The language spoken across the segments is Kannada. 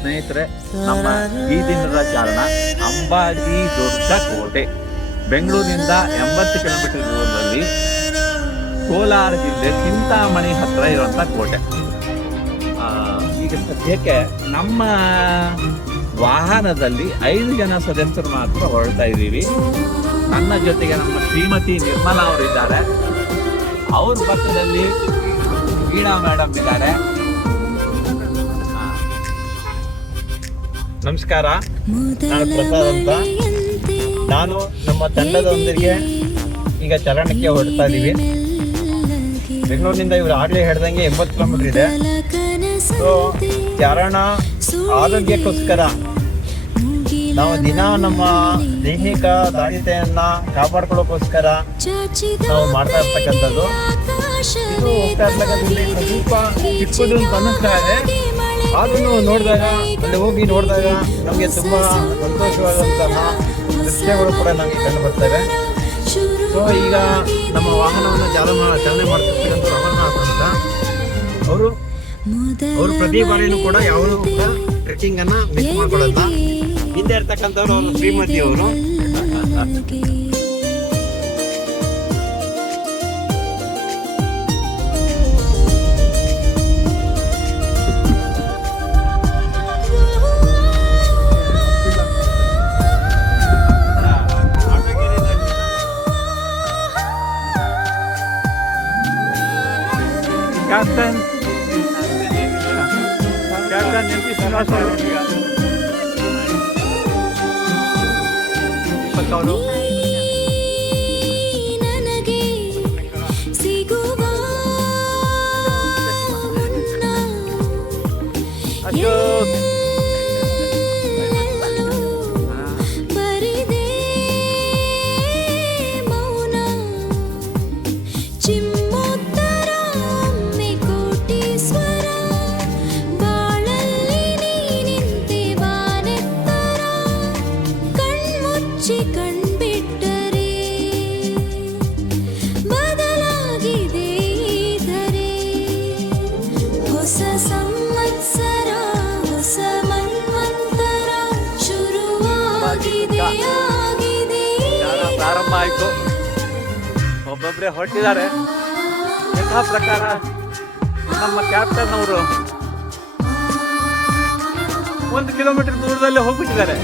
ಸ್ನೇಹಿತರೆ, ನಮ್ಮ ಈ ದಿನದ ಕಾರಣ ಅಂಬಾಜಿ ದೊಡ್ಡ ಕೋಟೆ, ಬೆಂಗಳೂರಿನಿಂದ 80 ಕಿಲೋಮೀಟರ್ ದೂರದಲ್ಲಿ ಕೋಲಾರ ಜಿಲ್ಲೆ ಚಿಂತಾಮಣಿ ಹತ್ರ ಇರುವಂತ ಕೋಟೆ. ಈಗ ಸದ್ಯಕ್ಕೆ ನಮ್ಮ ವಾಹನದಲ್ಲಿ 5 ಜನ ಸದಸ್ಯರು ಮಾತ್ರ ಹೊರಡ್ತಾ ಇದ್ದೀವಿ. ನನ್ನ ಜೊತೆಗೆ ನಮ್ಮ ಶ್ರೀಮತಿ ನಿರ್ಮಲಾ ಅವರಿದ್ದಾರೆ, ಅವ್ರ ಪಕ್ಕದಲ್ಲಿ ವೀಣಾ ಮೇಡಮ್ ಇದ್ದಾರೆ. ನಮಸ್ಕಾರ, ನಾನು ಪ್ರಸಾದ್ ಅಂತ. ನಾನು ನಮ್ಮ ತಂಡದೊಂದಿಗೆ ಈಗ ಚಲನಕ್ಕೆ ಹೊರಡ್ತಾ ಇದ್ದೀವಿ. ಬೆಂಗಳೂರಿನಿಂದ ಇವರು ಆಗಲೇ ಹೇಳ್ದಂಗೆ 80 ಕಿಲೋಮೀಟರ್ ಇದೆ. ಸೊ ಚಾರಣ ಆರೋಗ್ಯಕ್ಕೋಸ್ಕರ ನಾವು ದಿನ ನಮ್ಮ ದೈಹಿಕ ದಾರಿತೆಯನ್ನ ಕಾಪಾಡ್ಕೊಳ್ಳೋಕ್ಕೋಸ್ಕರ ನಾವು ಮಾಡ್ತಾ ಇರ್ತಕ್ಕಂಥದ್ದು. ಇದು ಹೋಗ್ತಾ ಇರ್ತಕ್ಕಂಥದ್ದು ಸ್ವಲ್ಪ ಚಿಕ್ಕದು ಅಂತ ಅನ್ನಿಸ್ತಾ ಇದೆ. ಅದನ್ನು ನೋಡಿದಾಗ, ಅಲ್ಲಿ ಹೋಗಿ ನೋಡಿದಾಗ ನಮಗೆ ತುಂಬ ಸಂತೋಷವಾದಂತಹ ದೃಶ್ಯಗಳು ಕೂಡ ನಮಗೆ ಕಂಡು ಬರ್ತವೆ. ಸೊ ಈಗ ನಮ್ಮ ವಾಹನವನ್ನು ಚಾಲನೆ ಮಾಡ್ತಿರ್ತಕ್ಕಂಥ ಅಮರನಾಥ್ ಅಂತ ಅವರು ಪ್ರತಿ ಬಾರಿನೂ ಕೂಡ ಯಾವುದು ಕೂಡ ಟ್ರೆಕ್ಕಿಂಗ್ ಅನ್ನ ಮಿಸ್ ಮಾಡ್ಕೊಳ್ಳಲ್ಲ. ಹಿಂದೆ ಇರ್ತಕ್ಕಂಥವ್ರು ಅವರು ಶ್ರೀಮತಿ ಅವರು. ಕ್ಯಾಪ್ಟನ್ ಅವರು ಪ್ರಾರಂಭ ಆಯ್ತು. ಒಬ್ಬೊಬ್ಬರೇ ಹೊರಟಿದ್ದಾರೆ. ಯಥಾ ಪ್ರಕಾರ ನಮ್ಮ ಕ್ಯಾಪ್ಟನ್ ಅವರು 1 ಕಿಲೋಮೀಟರ್ ದೂರದಲ್ಲಿ ಹೋಗ್ಬಿಟ್ಟಿದ್ದಾರೆ.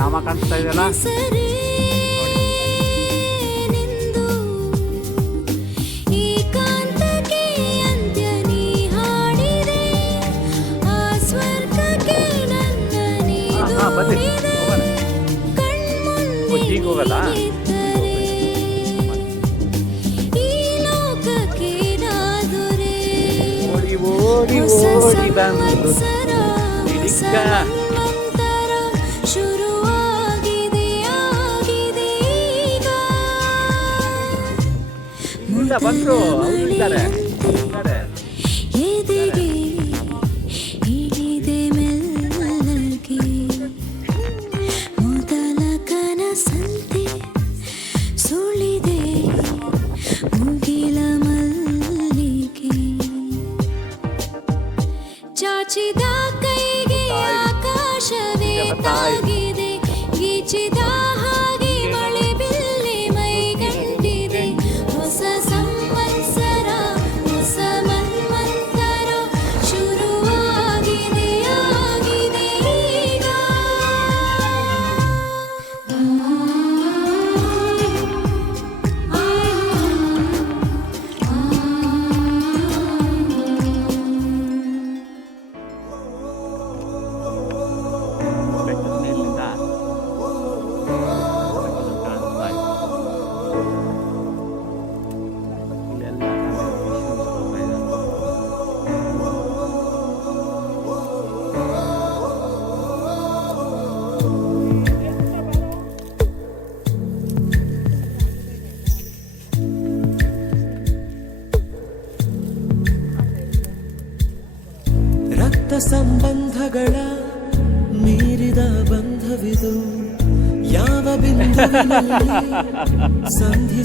ನಾಮ ಕಾಣಿಸ್ತಾ ಇದೆಯಲ್ಲ, ಬನ್ನಿ ಈಗ ಹೋಗಲ್ಲ. ಓಡಿ ಓಡಿ ಬಂದು ಬಂದ್ರು ಇದ್ದಾರೆ. ಮೊದಲ ಕನಸಂತೆ ಸುಳಿದೆ ಮುಗಿಲ ಮಲ್ಲಿಗೆ, ಚಾಚಿದ ಕೈಗೆ ಆಕಾಶವೇ ತಾಗಿದೆ, ಗೀಚಿದ ಹಾಗೆ ಮಳೆ ಬಿಲ್ಲಿ ಮೈಗಂಟಿದೆ. ಹೊಸ ಸಂವತ್ಸರ ಹೊಸ ಮನ್ವಂತರ ಶುರುವಾಗಿದೆ ಆಗಿದೆ ಈಗ.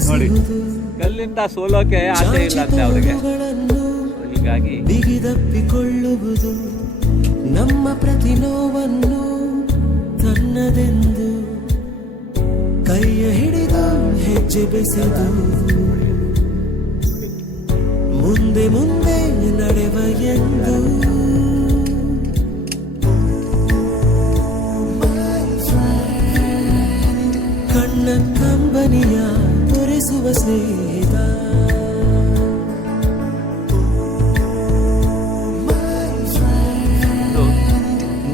ನೋಡಿ, ಕಲ್ಲಿಂದ ಸೋಲೋಕೆ ಆಸೆ ಇಲ್ಲ ಅಂತೆ ಅವರಿಗೆ. ಹೀಗಾಗಿ ಬಿಗಿದಪ್ಪಿಕೊಳ್ಳುವುದು ನಮ್ಮ ಪ್ರತಿ ನೋವನ್ನು ತನ್ನದೆಂದು ಕೈಯ ಹಿಡಿದು ಹೆಜ್ಜೆ ಬೆಸೆದು ಮುಂದೆ ಮುಂದೆ ನಡೆವ ಎಂದು ಕಣ್ಣ ಕಂಬನಿಯ ತೋರಿಸುವ ಸ್ನೇಹಿತ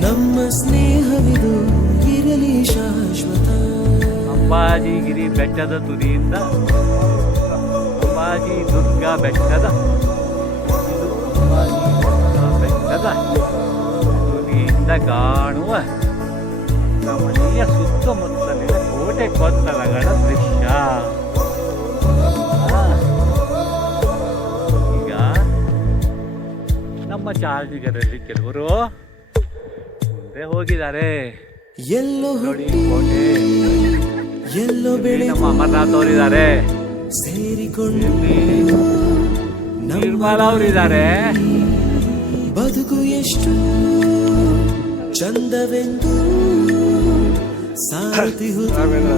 ನಮ್ಮ ಸ್ನೇಹವಿದು ಇರಲಿ ಶಾಶ್ವತ. ಅಂಬಾಜಿಗಿರಿ ಬೆಟ್ಟದ ತುದಿಯಿಂದ ಅಂಬಾಜಿ ದುರ್ಗಾ ಬೆಟ್ಟದ ತುದಿಯಿಂದ ಕಾಣುವ ರಮಣೀಯ ಸುತ್ತಮುತ್ತಲಿನ ಕೋಟೆ ಕೊತ್ತಲಗಳ ದೃಶ್ಯ. ಈಗ ನಮ್ಮ ಚಾರ್ಜಿಗರಲ್ಲಿ ಕೆಲವರು ಮುಂದೆ ಹೋಗಿದ್ದಾರೆ. ಎಲ್ಲೋ ನೋಡಿ ಕೋಟೆ, ಎಲ್ಲೋ ಬೆಳೆ ನಮ್ಮ ಅಮರನಾಥ್ ಅವರಿದ್ದಾರೆ, ಸೇರಿಕೊಂಡು ನಿರ್ಮಲ ಅವರಿದ್ದಾರೆ. ಬದುಕು ಎಷ್ಟು ಚಂದವೆಂದು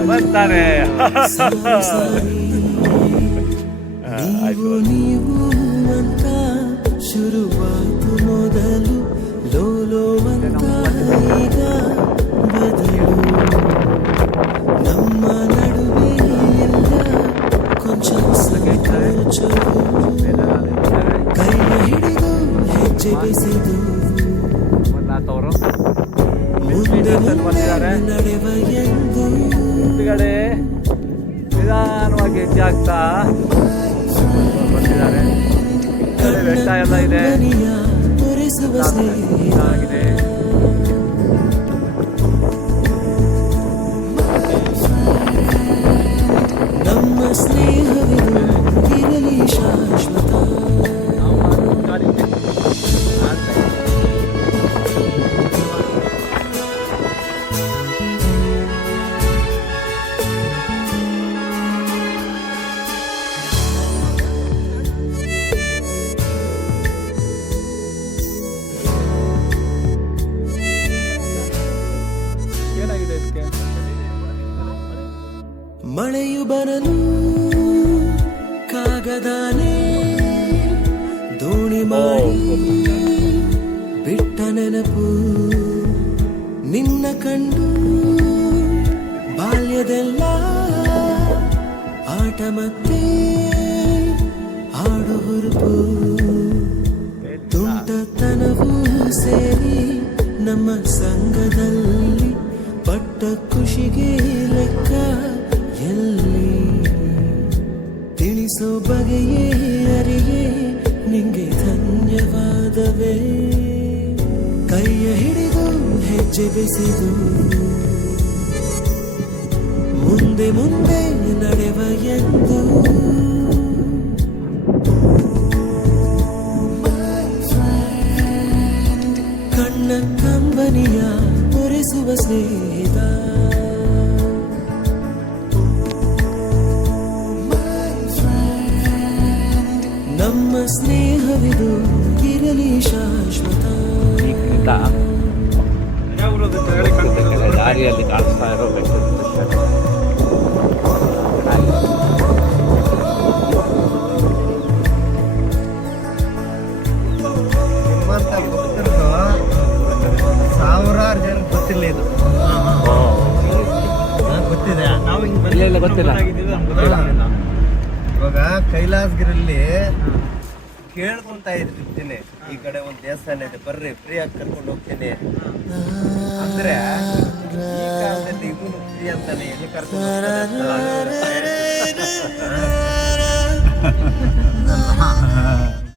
ಬರ್ತಾರೆ. ನೀವು ಅಂತ ಶುರುವಾತು ಮೊದಲು ಲೋಲೋ ಅಂತ ಈಗ ಬದಲು ನಮ್ಮ ನಡುವೆ ಎಲ್ಲ ಕೊಂಚ ಸಂಕೋಚವು ಕೈಯ ಹಿಡಿದು ಹೆಜ್ಜೆ ಬೆಸೆದು ಅಮರನಾಥ್ ಅವರು ಮುಂದೆ ಮುಂದೆ ನಡೆವ ಎಂದು ಮುಂದ್ಗಡೆ ನಿಧಾನವಾಗಿ ಹೆಜ್ಜೆ ಆಗ್ತಾ ಬಂದಿದ್ದಾರೆ. ಬೆಟ್ಟ ಎಲ್ಲ ಇದೆ, ತೋರಿಸುವ ಸ್ನೇಹಿತ ಆಗಿದೆ. ನಮ್ಮ ಸ್ನೇಹವಿದು ಇರಲಿ ಶಾಶ್ವತ. ಏನಾಗಿದೆ ಇದಕ್ಕೆ? ಮಳೆಯು ಬರಲು ಕಾಗದಾನೆ ದೋಣಿ ಮಾಡಿ ಬಿಟ್ಟ ನೆನಪು ನಿನ್ನ ಕಂಡು ಬಾಲ್ಯದೆಲ್ಲ ಆಟ ಮತ್ತೆ ಆಡು ಹುರುಪು ತುಂಟತನವೂ ಸೇರಿ ನಮ್ಮ ಸಂಘದಲ್ಲಿ ಪಟ್ಟ ಖುಷಿಗೆ ಲೆಕ್ಕ ಎಲ್ಲಿ ತಿಳಿಸೋ ಬಗೆಯೇ ಅರಿಯೇ ನಿಂಗೆ ಧನ್ಯವಾದವೇ. ಕೈಯ ಹಿಡಿದು ಹೆಜ್ಜೆ ಬೆಸೆದು ಮುಂದೆ ಮುಂದೆ ನಡೆವ ಎಂದು ಕಣ್ಣ ಕಂಬನಿಯ ತೋರಿಸುವ ಸ್ನೇಹಿತ ನಮ್ಮ ಸ್ನೇಹವಿದು ಇರಲಿ ಶಾಶ್ವತ. ದಾರಿಯಲ್ಲಿ ಕಾಣಿಸ್ತಾ ಇರೋ ಬೆಟ್ಟದ ದೃಶ್ಯ. ಸಾವಿರಾರು ಜನ ಗೊತ್ತಿಲ್ಲ ಇದು ಗೊತ್ತಿದೆ. ನಾವು ಇಲ್ಲ ಗೊತ್ತಿಲ್ಲ. ಇವಾಗ ಕೈಲಾಸಗಿರಲ್ಲಿ ಕೇಳ್ಕೊಂತ ಇರ್ತೀನಿ, ಈ ಕಡೆ ಒಂದು ದೇವಸ್ಥಾನ ಇದೆ ಬರ್ರಿ ಫ್ರೀ ಆಗಿ ಕರ್ಕೊಂಡು ಹೋಗ್ತೀನಿ ಅಂದ್ರೆ ಈ ಕಾಲದಲ್ಲಿ ಇವನು ಫ್ರೀ ಅಂತಾನೆ ಎಲ್ಲಿ ಕರ್ಕೊಂಡು